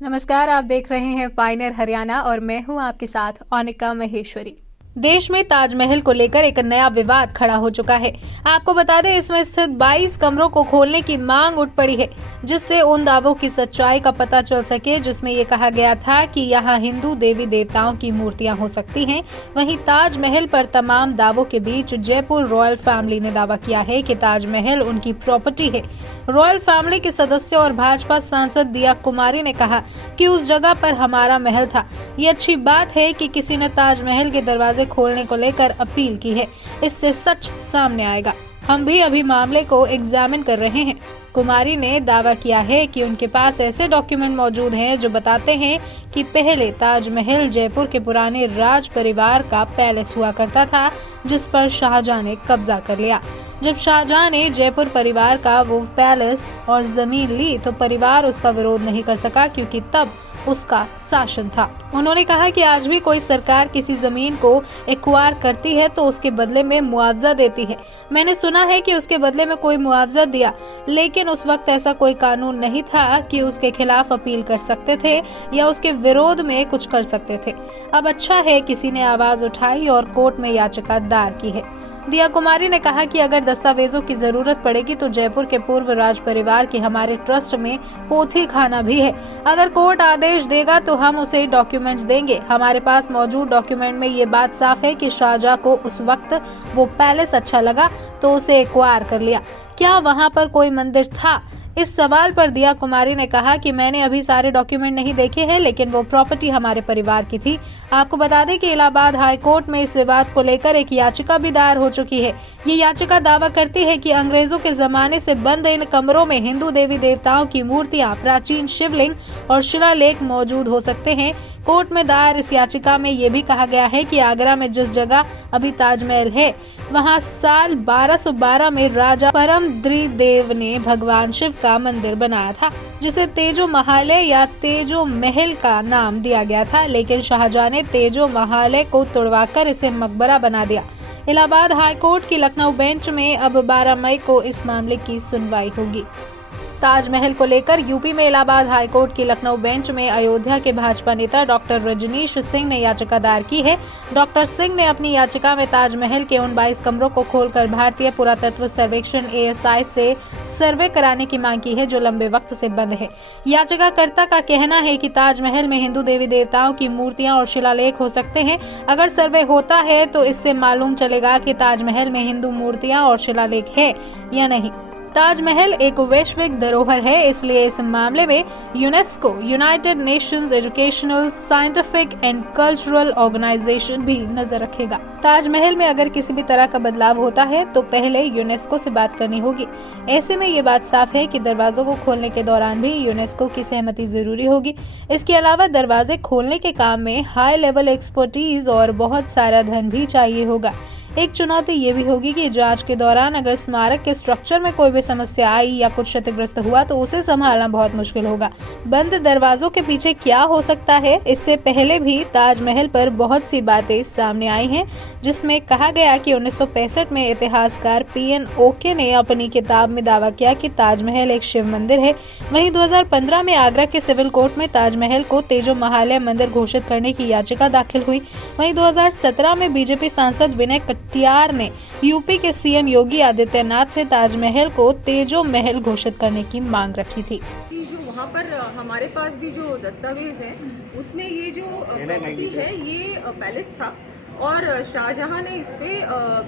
नमस्कार, आप देख रहे हैं पायनियर हरियाणा और मैं हूं आपके साथ अनिका महेश्वरी। देश में ताजमहल को लेकर एक नया विवाद खड़ा हो चुका है। आपको बता दें, इसमें स्थित 22 कमरों को खोलने की मांग उठ पड़ी है, जिससे उन दावों की सच्चाई का पता चल सके जिसमें ये कहा गया था कि यहां हिंदू देवी देवताओं की मूर्तियां हो सकती हैं। वहीं ताजमहल पर तमाम दावों के बीच जयपुर रॉयल फैमिली ने दावा किया है कि ताजमहल उनकी प्रॉपर्टी है। रॉयल फैमिली के सदस्य और भाजपा सांसद दिया कुमारी ने कहा कि उस जगह पर हमारा महल था। ये अच्छी बात है कि किसी ने ताजमहल के दरवाजे खोलने को लेकर अपील की है। इससे सच सामने आएगा। हम भी अभी मामले को एग्जामिन कर रहे हैं। कुमारी ने दावा किया है कि उनके पास ऐसे डॉक्यूमेंट मौजूद हैं जो बताते हैं कि पहले ताजमहल जयपुर के पुराने राज परिवार का पैलेस हुआ करता था, जिस पर शाहजहां ने कब्जा कर लिया। जब शाहजहां ने जयपुर परिवार का वो पैलेस और जमीन ली तो परिवार उसका विरोध नहीं कर सका, क्योंकि तब उसका शासन था। उन्होंने कहा कि आज भी कोई सरकार किसी जमीन को एक्वायर करती है तो उसके बदले में मुआवजा देती है। मैंने सुना है कि उसके बदले में कोई मुआवजा दिया, लेकिन उस वक्त ऐसा कोई कानून नहीं था कि उसके खिलाफ अपील कर सकते थे या उसके विरोध में कुछ कर सकते थे। अब अच्छा है किसी ने आवाज उठाई और कोर्ट में याचिका दायर की है। दिया कुमारी ने कहा कि अगर दस्तावेजों की जरूरत पड़ेगी तो जयपुर के पूर्व राज परिवार के हमारे ट्रस्ट में पोथी खाना भी है। अगर कोर्ट आदेश देगा तो हम उसे डॉक्यूमेंट्स देंगे। हमारे पास मौजूद डॉक्यूमेंट में ये बात साफ है कि शाहजहां को उस वक्त वो पैलेस अच्छा लगा तो उसे एक्वायर कर लिया। क्या वहाँ पर कोई मंदिर था? इस सवाल पर दिया कुमारी ने कहा कि मैंने अभी सारे डॉक्यूमेंट नहीं देखे हैं, लेकिन वो प्रॉपर्टी हमारे परिवार की थी। आपको बता दें कि इलाहाबाद हाई कोर्ट में इस विवाद को लेकर एक याचिका भी दायर हो चुकी है। ये याचिका दावा करती है कि अंग्रेजों के जमाने से बंद इन कमरों में हिंदू देवी देवताओं की मूर्तियां, प्राचीन शिवलिंग और शिलालेख मौजूद हो सकते हैं। कोर्ट में दायर इस याचिका में ये भी कहा गया है कि आगरा में जिस जगह अभी ताजमहल है, वहाँ साल 1212 में राजा परमद्रिदेव ने भगवान शिव का मंदिर बनाया था, जिसे तेजो महालय या तेजो महल का नाम दिया गया था, लेकिन शाहजहां ने तेजो महालय को तुड़वाकर इसे मकबरा बना दिया। इलाहाबाद हाई कोर्ट की लखनऊ बेंच में अब 12 मई को इस मामले की सुनवाई होगी। ताजमहल को लेकर यूपी में इलाहाबाद हाईकोर्ट की लखनऊ बेंच में अयोध्या के भाजपा नेता डॉक्टर रजनीश सिंह ने याचिका दायर की है। डॉक्टर सिंह ने अपनी याचिका में ताजमहल के उन 22 कमरों को खोलकर भारतीय पुरातत्व सर्वेक्षण ASI से सर्वे कराने की मांग की है, जो लंबे वक्त से बंद है। याचिकाकर्ता का कहना है कि ताजमहल में हिंदू देवी देवताओं की मूर्तियां और शिलालेख हो सकते हैं। अगर सर्वे होता है तो इससे मालूम चलेगा कि ताजमहल में हिंदू मूर्तियां और शिलालेख है या नहीं। ताजमहल एक वैश्विक धरोहर है, इसलिए इस मामले में UNESCO, United Nations Educational, Scientific and Cultural Organization भी नजर रखेगा। ताजमहल में अगर किसी भी तरह का बदलाव होता है तो पहले यूनेस्को से बात करनी होगी। ऐसे में ये बात साफ है कि दरवाजों को खोलने के दौरान भी यूनेस्को की सहमति जरूरी होगी। इसके अलावा दरवाजे खोलने के काम में हाई लेवल एक्सपर्टीज और बहुत सारा धन भी चाहिए होगा। एक चुनौती ये भी होगी कि जांच के दौरान अगर स्मारक के स्ट्रक्चर में कोई भी समस्या आई या कुछ क्षतिग्रस्त हुआ तो उसे संभालना बहुत मुश्किल होगा। बंद दरवाजों के पीछे क्या हो सकता है? इससे पहले भी ताजमहल पर बहुत सी बातें सामने आई हैं, जिसमें कहा गया कि 1965 में इतिहासकार PN ओके ने अपनी किताब में दावा किया कि ताजमहल एक शिव मंदिर है। वहीं 2015 में आगरा के सिविल कोर्ट में ताजमहल को तेजो महालय मंदिर घोषित करने की याचिका दाखिल हुई। वहीं 2017 में बीजेपी सांसद विनय कटियार ने यूपी के CM योगी आदित्यनाथ से ताजमहल को तेजो महल घोषित करने की मांग रखी थी। जो वहाँ पर हमारे पास भी जो दस्तावेज है उसमें ये जो प्रॉपर्टी है ये पैलेस था और शाहजहां ने इस पे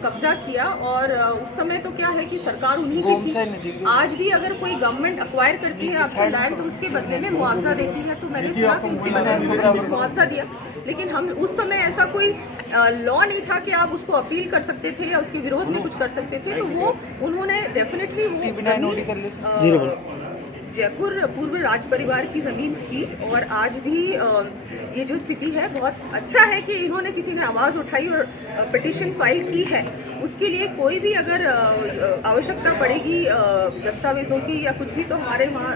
कब्जा किया और उस समय तो क्या है कि सरकार उन्हीं की थी। आज भी अगर कोई गवर्नमेंट अक्वायर करती है आपकी लैंड तो उसके बदले में मुआवजा देती है। तो मैंने सुना कि उसके बदले में मुआवजा दिया, लेकिन हम उस समय ऐसा कोई लॉ नहीं था कि आप उसको अपील कर सकते थे या उसके विरोध में कुछ कर सकते थे। तो वो उन्होंने डेफिनेटली वो जयपुर पूर्व राज परिवार की जमीन थी और आज भी ये जो स्थिति है बहुत अच्छा है कि इन्होंने किसी ने आवाज उठाई और पिटीशन फाइल की है। उसके लिए कोई भी अगर आवश्यकता पड़ेगी दस्तावेजों की या कुछ भी तो हमारे वहाँ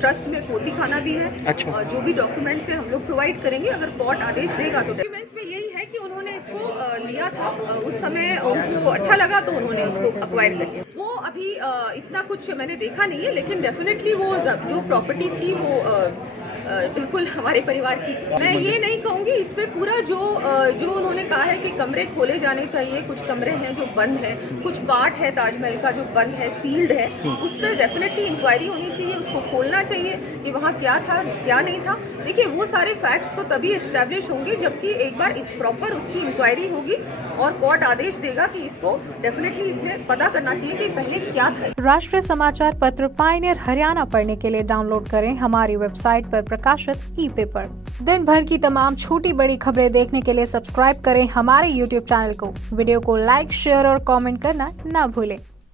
ट्रस्ट में पोथी खाना भी है। अच्छा। जो भी डॉक्यूमेंट्स है हम लोग प्रोवाइड करेंगे अगर कोर्ट आदेश देगा तो। डॉक्यूमेंट्स में यही है कि उन्होंने इसको लिया था, उस समय उनको अच्छा लगा तो उन्होंने उसको अक्वायर कर लिया। वो अभी इतना कुछ मैंने देखा नहीं है, लेकिन डेफिनेटली वो जो प्रॉपर्टी थी वो बिल्कुल हमारे परिवार की। मैं ये नहीं कहूँगी, इस पे पूरा जो उन्होंने कहा है कि कमरे खोले जाने चाहिए, कुछ कमरे हैं जो बंद हैं, कुछ पार्ट है ताजमहल का जो बंद है, सील्ड है, उस पर डेफिनेटली इंक्वायरी होनी चाहिए, उसको खोलना चाहिए कि वहाँ क्या था क्या नहीं था। देखिए वो सारे फैक्ट्स तो तभी एस्टैब्लिश होंगे जबकि एक बार प्रॉपर उसकी इंक्वायरी होगी और कोर्ट आदेश देगा कि इसको डेफिनेटली इसमें पता करना चाहिए कि पहले क्या था। राष्ट्रीय समाचार पत्र पायनियर हरियाणा पढ़ने के लिए डाउनलोड करें हमारी वेबसाइट पर प्रकाशित ई पेपर। दिन भर की तमाम छोटी बड़ी खबरें देखने के लिए सब्सक्राइब करें हमारे YouTube चैनल को। वीडियो को लाइक, शेयर और कमेंट करना ना भूलें।